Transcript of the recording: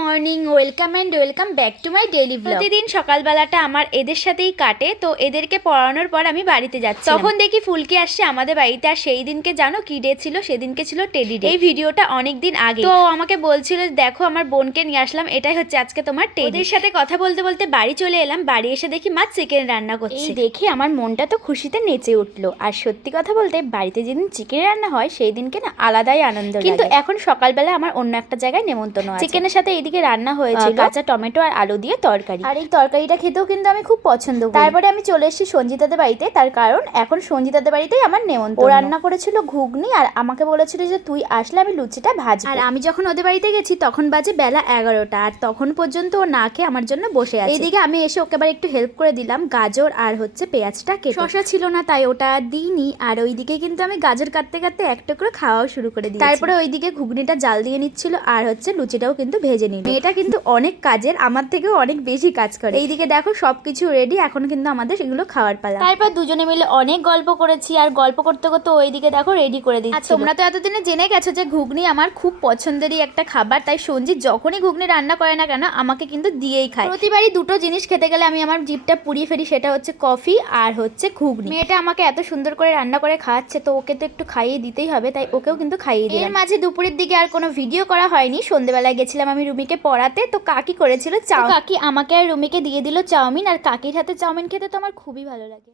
Morning, welcome back to my daily blog. প্রতিদিন সকালবেলাটা আমার এদের সাথেই কাটে, তো এদেরকে পড়ানোর পর আমি বাড়িতে যাচ্ছি। তখন দেখি ফুলকি আসছে আমাদের বাড়িতে, আর সেই দিনকে জানো কি ডে ছিল? সেদিনকে ছিল টেডি ডে। এই ভিডিওটা অনেক দিন আগে, তো আমাকে বলছিল দেখো আমার বোনকে নিয়ে আসলাম, এটাই হচ্ছে আজকে তোমার টেডি। ওদের সাথে কথা বলতে বলতে বাড়ি চলে এলাম। বাড়ি এসে দেখি মা চিকেন রান্না করছে। এই দেখে আমার মনটা তো খুশিতে নেচে উঠলো। আর সত্যি কথা বলতে বাড়িতে যেদিন চিকেন রান্না হয় সেই দিনকে না আলাদাই আনন্দ লাগে। কিন্তু এখন সকালবেলা আমার অন্য একটা জায়গায় নেমন্তন্ন আছে। চিকেনের সাথে এইদিকে রান্না হয়েছিল কাঁচা টমেটো আর আলু দিয়ে তরকারি, আর এই তরকারিটা খেতেও কিন্তু আমি খুব পছন্দ করি। তারপরে আমি চলে এসেছি সঞ্জিতাদের বাড়িতে, তার কারণ এখন সঞ্জিতাদের বাড়িতেই আমার নেমন্তন্ন। ও রান্না করেছিল ঘুগনি, আর আমাকে বলেছিল যে তুই আসলে আমি লুচিটা ভাজবো। আর আমি যখন ওদের বাড়িতে গেছি তখন বাজে বেলা 11টা, আর তখন পর্যন্ত ও না খেয়ে আমার জন্য বসে আছে। এইদিকে আমি এসে ওকে আবার একটু হেল্প করে দিলাম, গাজর আর হচ্ছে পেঁয়াজটা কেটে। শসা ছিল না তাই ওটা দিইনি, আর ওইদিকে কিন্তু আমি গাজর কাটতে কাটতে একটা করে খাওয়াও শুরু করে দিই। তারপরে ওইদিকে ঘুগনিটা জাল দিয়ে নিচ্ছিল, আর হচ্ছে লুচিটাও কিন্তু ভেজে নিল। মেয়েটা কিন্তু অনেক কাজের, আমার থেকেও অনেক বেশি কাজ করে। এইদিকে দেখো সবকিছু রেডি, এখন কিন্তু আমাদের এগুলো খাওয়ার পালা। তারপর দুজনে মিলে অনেক গল্প করেছি, আর গল্প করতে করতে ওইদিকে দেখো রেডি করে দিচ্ছি। আর তোমরা তো এতদিনে জেনে গেছো যে ঘুগনি আমার খুব পছন্দেরই একটা খাবার, তাই সঞ্জিত যখনই ঘুগনি রান্না করে না কেন আমাকে কিন্তু দিয়েই খায়। প্রতিবারই দুটো জিনিস খেতে গেলে আমি আমার জিভটা পুড়িয়ে ফেলি, সেটা হচ্ছে কফি আর হচ্ছে ঘুগনি। মেয়েটা আমাকে এত সুন্দর করে রান্না করে খাওয়াচ্ছে, তো ওকে তো একটু খাইয়ে দিতেই হবে, তাই ওকেও কিন্তু খাইয়ে দিই। এর মাঝে দুপুরের দিকে আর কোনো ভিডিও করা হয়নি। সন্ধ্যেবেলায় গেছিলাম আমি রুমিকে পড়াতে, তো কাকি করেছিল চাউমিন। কাকি আমাকে আর রুমিকে দিয়ে দিল চাউমিন, আর কাকির হাতে চাউমিন খেতে তো আমার খুবই ভালো লাগে।